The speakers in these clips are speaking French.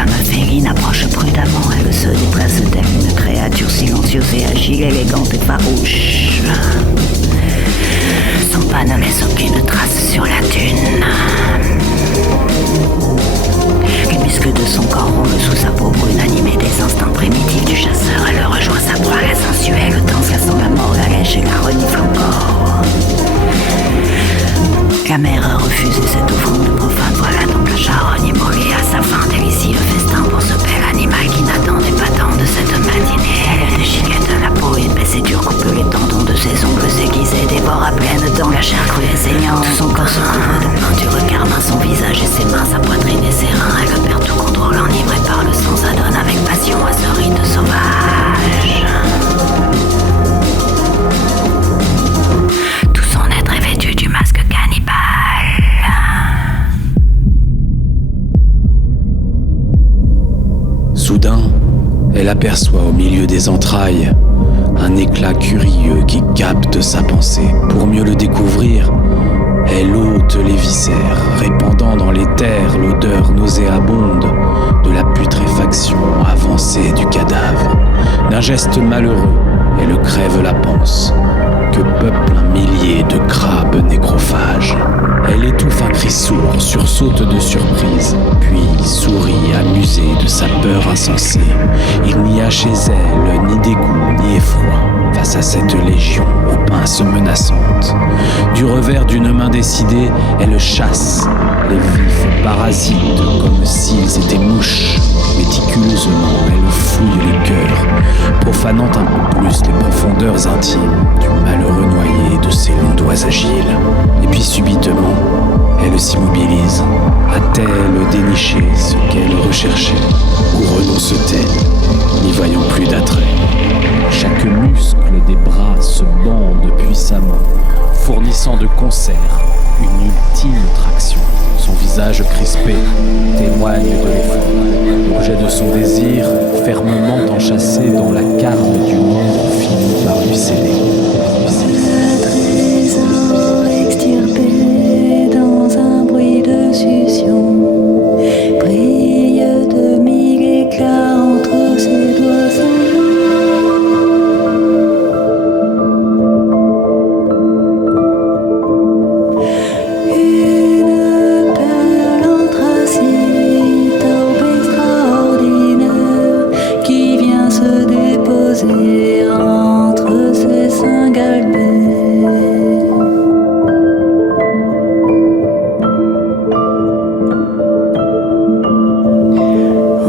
femme féline approche prudemment. Elle se déplace telle une créature silencieuse et agile, élégante et farouche. Son pas ne laisse aucune trace sur la dune. Les muscles de son corps roulent sous sa peau brune, animée des instincts primitifs du chasseur. Elle rejoint sa proie, la sensuelle, danse, la sent la mort, la lèche et la renifle encore. La mère a refusé cette offrande profane, voilà donc la charogne immolée à sa fin, délicieux festin pour ce bel animal qui n'attendait pas tant de cette matinée. Elle déchiquette la peau épaisse et dure, coupe les tendons de ses ongles aiguisés, dévore à pleine dents la chair crue et saignante. Tout son corps se couvre de peinture, carmin, son visage et ses mains, sa poitrine et ses reins. Elle perd tout contrôle, enivrée par le sang, s'adonne avec passion à ce rite sauvage. Tout son être est vêtu du masque cannibale. Soudain, elle aperçoit au milieu des entrailles un éclat curieux qui capte sa pensée. Pour mieux le découvrir, elle ôte les viscères, répandant dans l'éther l'odeur nauséabonde de la putréfaction avancée du cadavre. D'un geste malheureux, elle crève la panse que peuple un millier de crabes nécrophages. Elle étouffe un cri sourd, sursaute de surprise, puis sourit amusée de sa peur insensée. Il n'y a chez elle ni dégoût ni effroi face à cette légion aux pinces menaçantes. Du revers d'une main décidée, elle chasse les vifs parasites comme s'ils étaient mouches. Méticuleusement, elle fouille les cœurs, profanant un peu plus les profondeurs intimes du malheureux noyé de ses longs doigts agiles. Et puis subitement, elle s'immobilise. A-t-elle déniché ce qu'elle recherchait, ou renonce-t-elle, n'y voyant plus d'attrait? Chaque muscle des bras se bande puissamment, fournissant de concert une ultime traction. Son visage crispé témoigne de l'effort. L'objet de son désir, fermement enchâssé dans la carne du monde, finit par lui céder. Trésor extirpé dans un bruit de succion, brille de mille éclats entre ses doigts sanglants. Une perle anthracite, orbe extraordinaire, qui vient se déposer entre ses seins galbés.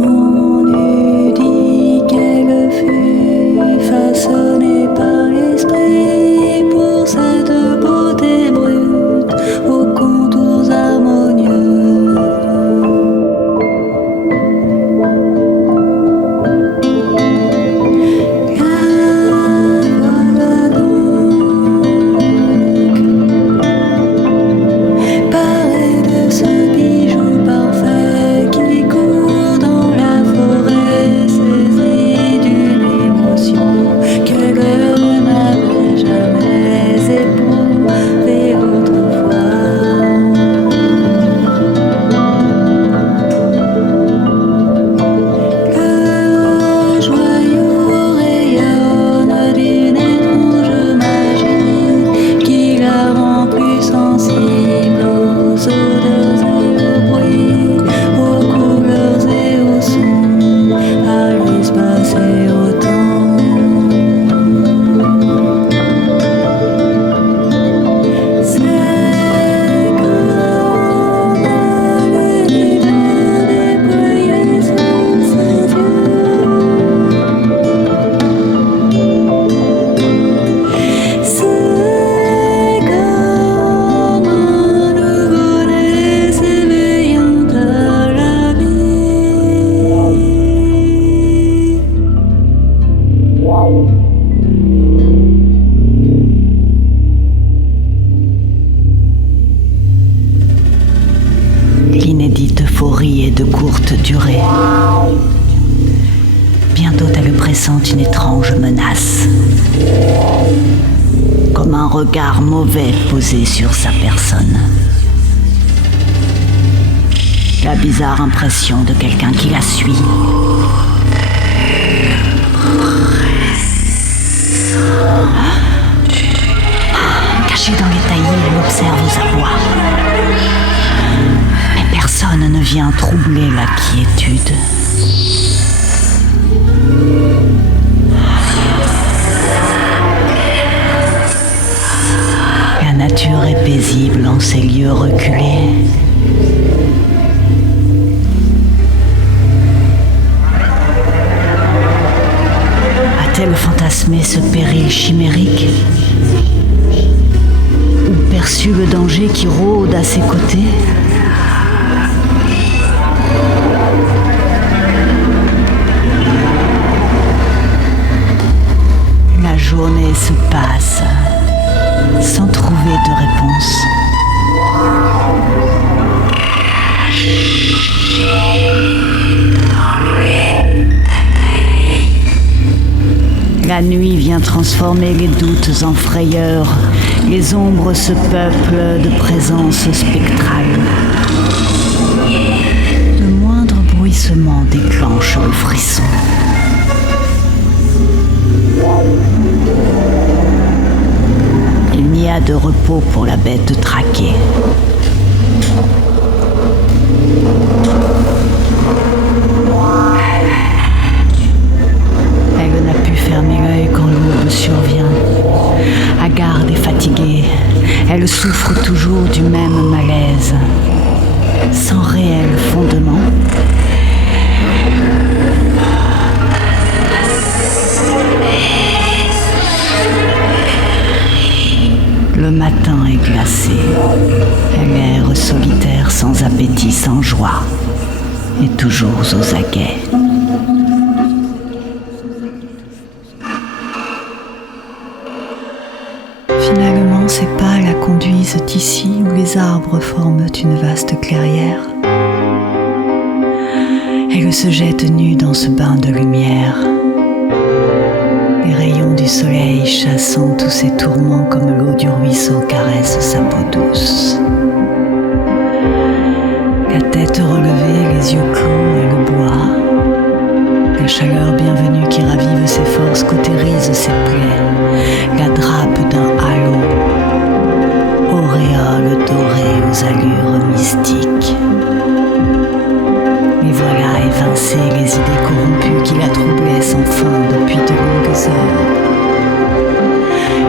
On eût dit qu'elle fut façonnée par l'esprit pour cette beauté brute aux contours harmonieux. La voilà donc, parée de ce bijou parfait qui court dans la forêt, saisie d'une émotion qu'elle n'avait jamais éprouvée autrefois. Le joyau rayonne d'une étrange magie qui la rend plus sensible aux odeurs et aux bruits, aux couleurs et aux sons, à l'espace et au temps. C'est comme l'univers déployé sous ses yeux. C'est comme un nouveau-né s'éveillant à la vie. L'inédite euphorie est de courte durée. Bientôt elle pressent une étrange menace, comme un regard mauvais posé sur sa personne. La bizarre impression de quelqu'un qui la suit. Cachée dans les taillis, elle observe aux abois. Mais personne ne vient troubler la quiétude. La nature est paisible en ces lieux reculés. A-t-elle fantasmé ce péril chimérique? Ou perçu le danger qui rôde à ses côtés? La journée se passe sans trouver de réponse. La nuit vient transformer les doutes en frayeurs. Les ombres se peuplent de présences spectrales. Le moindre bruissement déclenche le frisson. Il n'y a de repos pour la bête traquée. Elle n'a pu fermer l'œil quand l'aube survient. Hagarde et fatiguée, elle souffre toujours du même malaise. Sans réel fondement, le matin est glacé. Elle erre solitaire, sans appétit, sans joie, et toujours aux aguets. Finalement, ses pas la conduisent ici où les arbres forment une vaste clairière. Elle se jette nue dans ce bain de lumière. Les rayons du soleil chassant tous ses tourments comme l'eau du ruisseau caresse sa peau douce. La tête relevée, les yeux clos et le bois. La chaleur bienvenue qui ravive ses forces cautérise ses plaies. La drape d'un halo, auréole dorée aux allures mystiques. Et voilà évincées les idées corrompues qui la troublaient sans fin depuis de longues heures.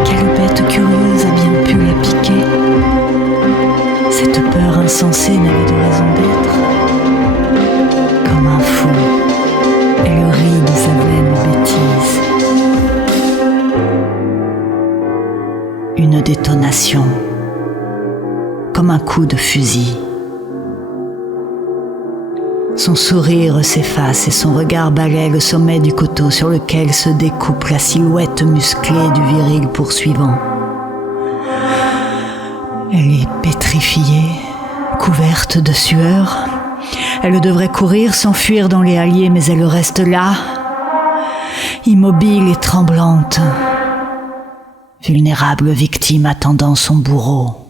Quelle bête curieuse a bien pu la piquer? Cette peur insensée n'avait de raison d'être. Comme un fou, elle rit de sa vaine bêtise. Une détonation, comme un coup de fusil. Son sourire s'efface et son regard balaie le sommet du coteau sur lequel se découpe la silhouette musclée du viril poursuivant. Elle est pétrifiée, couverte de sueur. Elle devrait courir, s'enfuir dans les halliers, mais elle reste là, immobile et tremblante, vulnérable victime attendant son bourreau.